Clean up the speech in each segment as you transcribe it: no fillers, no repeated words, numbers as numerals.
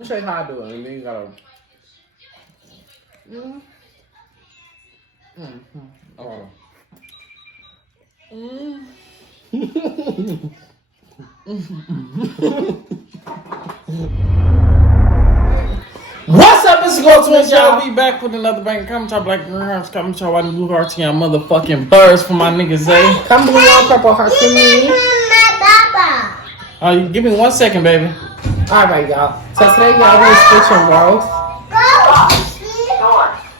Let me show you how I do it, and then you gotta. Okay. What's up, it's Glo.twinz, y'all. We back with another bang. Come to Black Green Hearts. Come to our blue hearts. Y'all motherfucking birds for my niggas, eh? Come blue on purple hearts for me. Oh, give me 1 second, baby. Alright, y'all. So today, y'all, we're switching roles.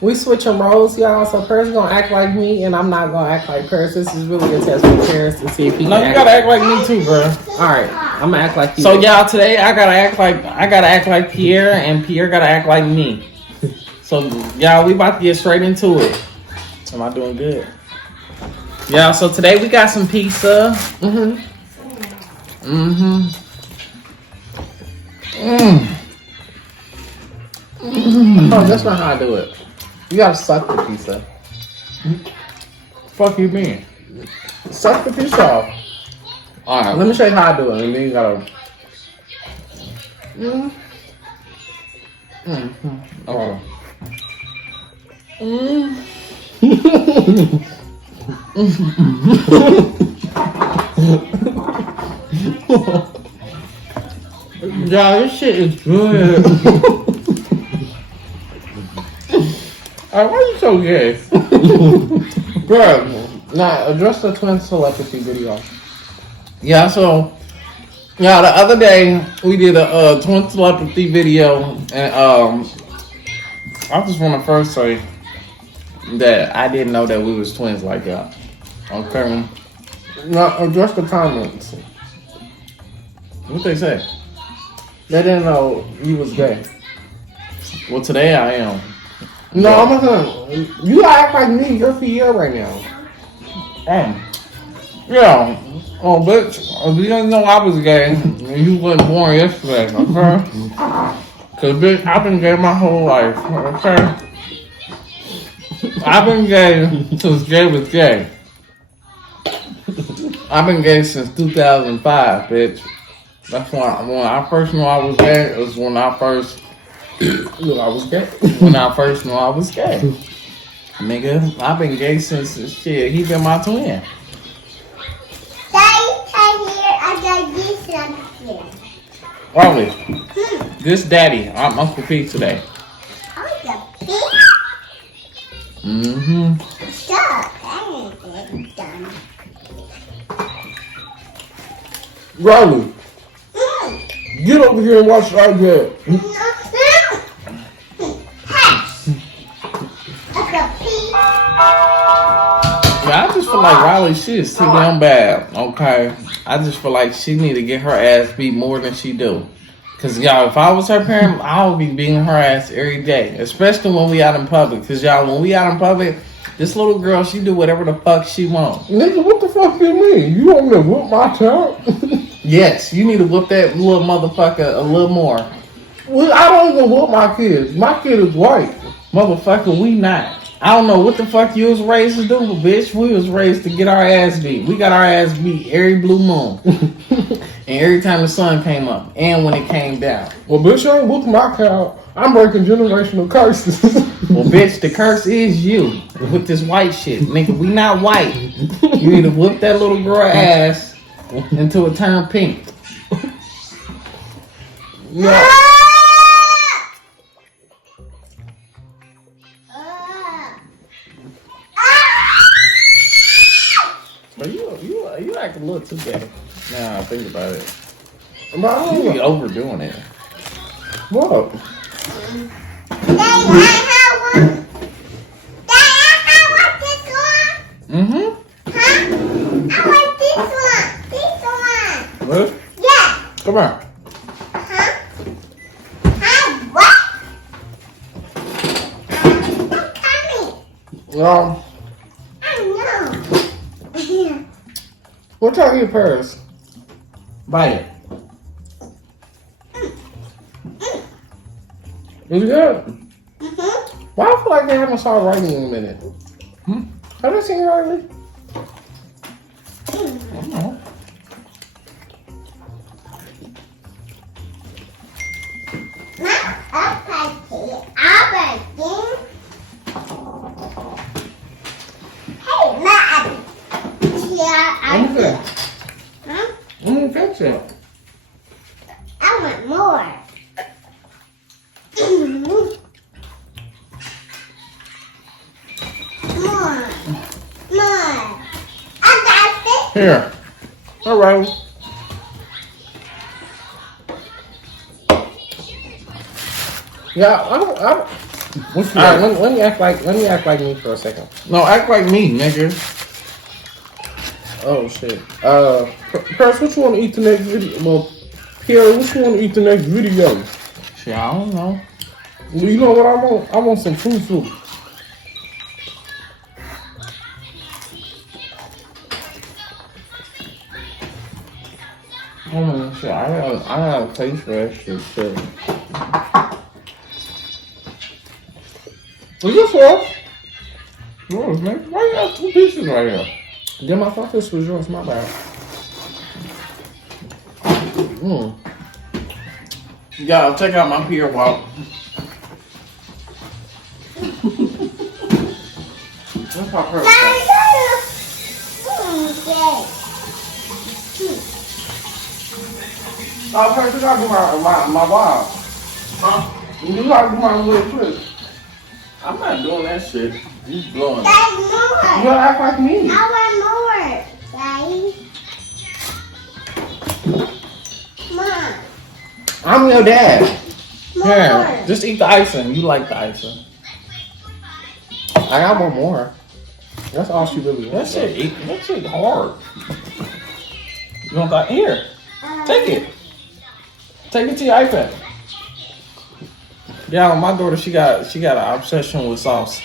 We switching roles, y'all. So Paris gonna act like me, and I'm not gonna act like Paris. This is really a test for Paris to see if he. No, you gotta act like me too, bro. All right, I'm gonna act like you. So y'all, today I gotta act like Pierre, and Pierre gotta act like me. So y'all, we about to get straight into it. Am I doing good? Yeah. So today we got some pizza. Oh, that's not how I do it. You gotta suck the pizza. Fuck you mean? Suck the pizza off. All right. Let me show you how I do it, and then you gotta. Okay. Yeah, this shit is good. Alright, why you so gay? Bro, nah, address the twin telepathy video. Yeah, so the other day we did a twin telepathy video, and I just want to first say that I didn't know that we was twins like that. Okay, Now, address the comments. what they say? They didn't know you was gay. Well, today I am. No, I'm not saying, you act like me, you're Pierre right now. Yeah. Oh, bitch, if you didn't know I was gay, you wasn't born yesterday, okay? Cause bitch, I've been gay my whole life, okay? I've been gay since gay was gay. I've been gay since 2005, bitch. That's when I first knew I was gay. It was when I first knew I was gay. When I first knew I was gay. Nigga, I've been gay since shit. He been my twin. Ollie, this daddy, I'm Uncle Pete today. Riley, get over here and watch iPad. Yeah, I just feel like Riley, she is too damn bad, okay? I just feel like she need to get her ass beat more than she do. Cause y'all, if I was her parent, I would be beating her ass every day. Especially when we out in public. Cause y'all, when we out in public, this little girl, she do whatever the fuck she want. Nigga, what the fuck you mean? You want me to whoop my child? Yes, you need to whoop that little motherfucker a little more. Well, I don't even whoop my kids. My kid is white. Motherfucker, we not. I don't know what the fuck you was raised to do, but bitch, we was raised to get our ass beat. We got our ass beat every blue moon. And every time the sun came up. And when it came down. Well, bitch, I ain't whooping my cow. I'm breaking generational curses. Well, bitch, the curse is you. With this white shit. Nigga, we not white. You need to whoop that little girl ass until it turn pink. Yeah. But you act a little too gay. Now I think about it. But You be overdoing it. what? What? Come on. What time are you, Paris? Bite it. Is it good? Why I feel like they haven't started writing in a minute? Have you seen Riley? I don't know. Mom? Here. All right. Yeah, I'm What's all right, let me act like me for a second. No, act like me, nigga. Oh shit. Paris, what you want to eat the next video? Well, Pierre, what you want to eat the next video? Shit, I don't know. Well, you know what I want? I want some food. Oh man, shit, I got a taste for that shit. Shit. Is this yours? Yours, man. Why you got 2 pieces right here? Damn, I thought this was yours. My bad. Y'all, check out my pier walk. That's how her. Oh, first you gotta do my walk. Huh? You gotta do my little trick. I'm not doing that shit. You blowing. You gotta act like me. I want more, Daddy. Mom. I'm your dad. Here, just eat the icing. You like the icing. I got one more. That's all she really wants. That shit hard. You want that? Here, take it. Take it to your iPad. Yeah, my daughter, she got an obsession with sauce.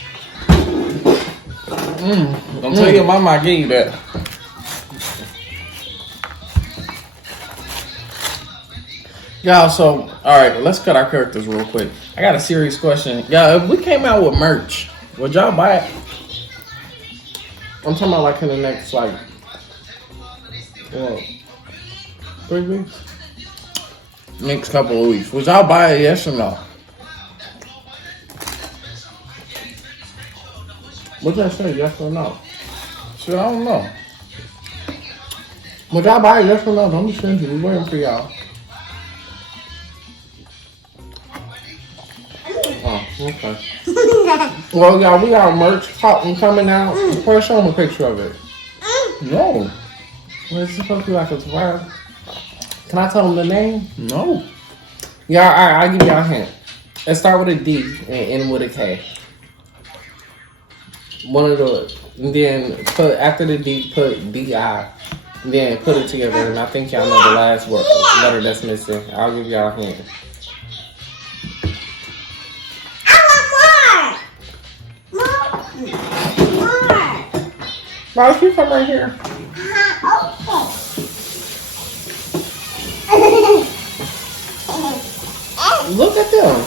Don't tell your mama I gave you that. Y'all, so, alright, let's cut our characters real quick. I got a serious question. Y'all, if we came out with merch, would y'all buy it? I'm talking about like in the next like, what, 3 weeks? Next couple of weeks. Would y'all buy it, yes or no? What'd I say, yes or no? Shit, I don't know. Would y'all buy it, yes or no? Don't be stingy. We waiting for y'all. Oh, okay. Well, y'all, we got merch coming out. First, show them a picture of it. No. Well, it's supposed to be like a surprise. Can I tell them the name? No. Yeah, alright, I'll give y'all a hint. Let's start with a D and end with a K. One of those. And then put, after the D, put D-I. And then put it together, and I think y'all know the last word, letter that's missing. I'll give y'all a hint. Why you come right here? Look at them.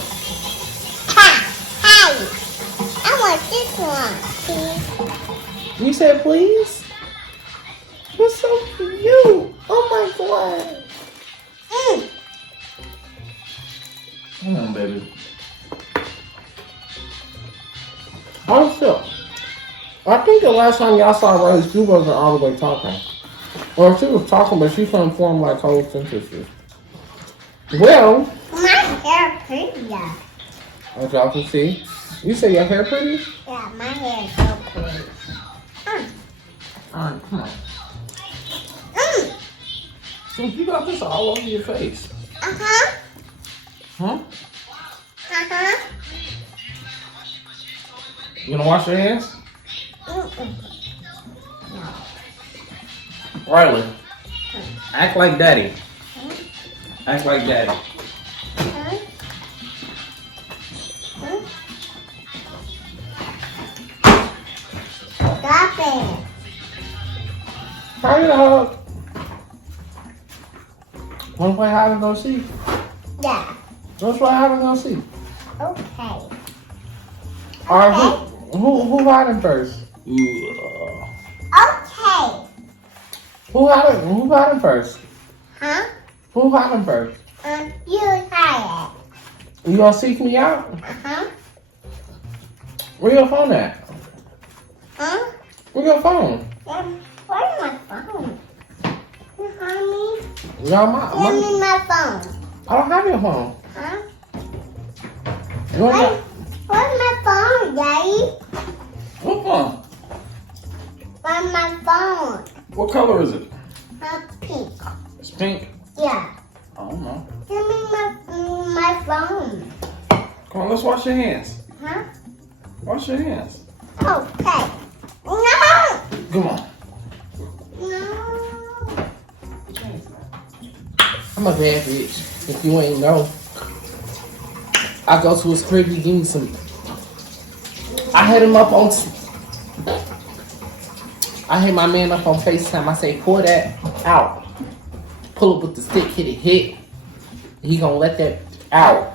I want this one, please. You said please? You're so cute. Oh my god. Come on, baby. Oh, still. I think the last time y'all saw Rose, she wasn't all the way talking. Or she was talking, but she couldn't form like whole sentences. Well, My hair prettier. as y'all can see, you say your hair pretty? Yeah, my hair is so pretty. Alright, come on. So you got this all over your face. Uh-huh. Huh? Uh-huh. You gonna wash your hands? Riley, act like daddy. Act like daddy. Stop it. Hurry the hug. Wanna play hide and go seek? Yeah. Let's play hide and go seek. Okay. Alright, who hiding first? Okay. Who hiding first? Huh? Who hiding first? You tired. You gonna seek me out? Uh-huh. Where your phone at? Huh? Where your phone? Where's my phone? Honey? Y'all, Give me my phone. I don't have your phone. Huh? You want your- Where's my phone, Daddy? What phone? Where's my phone? What color is it? Pink. It's pink. Yeah. I don't know. Give me my phone. Come on, let's wash your hands. Huh? Wash your hands. Okay. No. Come on. No. I'm a bad bitch. If you ain't know, I go to his crib, he give me some. I hit him up on. I hit my man up on FaceTime. I say, pour that out. Pull up with the stick, hit. He gonna let that out.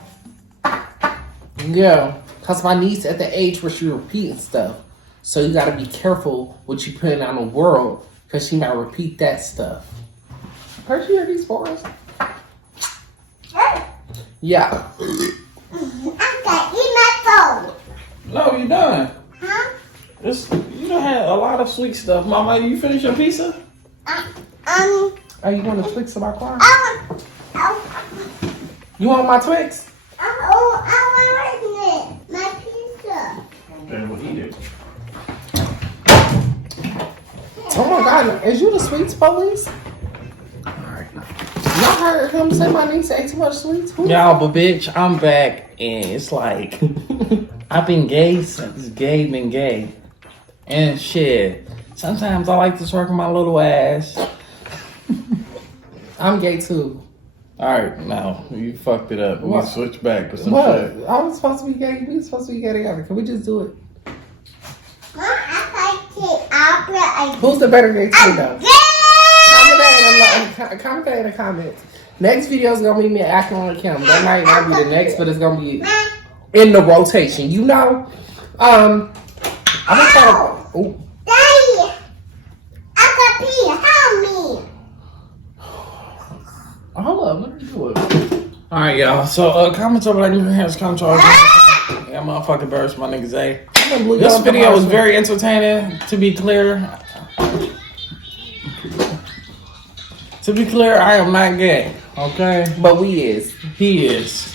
Yeah, cause my niece at the age where she repeating stuff. So you gotta be careful what you putting out in the world, cause she might repeat that stuff. Heard you hear these for us? Yeah. Okay, eat my phone. No, you done. Huh? You done had a lot of sweet stuff. Mama, you finished your pizza? Oh, you want a Twix in my car? I You want my Twix? want my pizza. Okay, we'll eat it. Oh my God, is you the sweets police? Alright. Y'all heard him say my niece ate too much sweets? Who? Y'all, but bitch, I'm back, and it's like I've been gay since gay been gay, and shit. Sometimes I like to twerk my little ass. I'm gay too. All right, now you fucked it up. We What? switch back to some What? shit. I was supposed to be gay. We were supposed to be gay together. Can we just do it? Mom, I like it. Opera. Who's the better gay team though? Comment that in the comments. Next video is gonna be me acting on the camera. That might not be the next, but it's gonna be in the rotation. You know, I'm gonna start. Oh, Daddy, I got pee. Help me. hold up, let me do it. All right, y'all. So comment over, like, new hands, control. Yeah, motherfucking burst, my niggas. This video was very entertaining. To be clear, I am not gay. Okay, but we is. he is.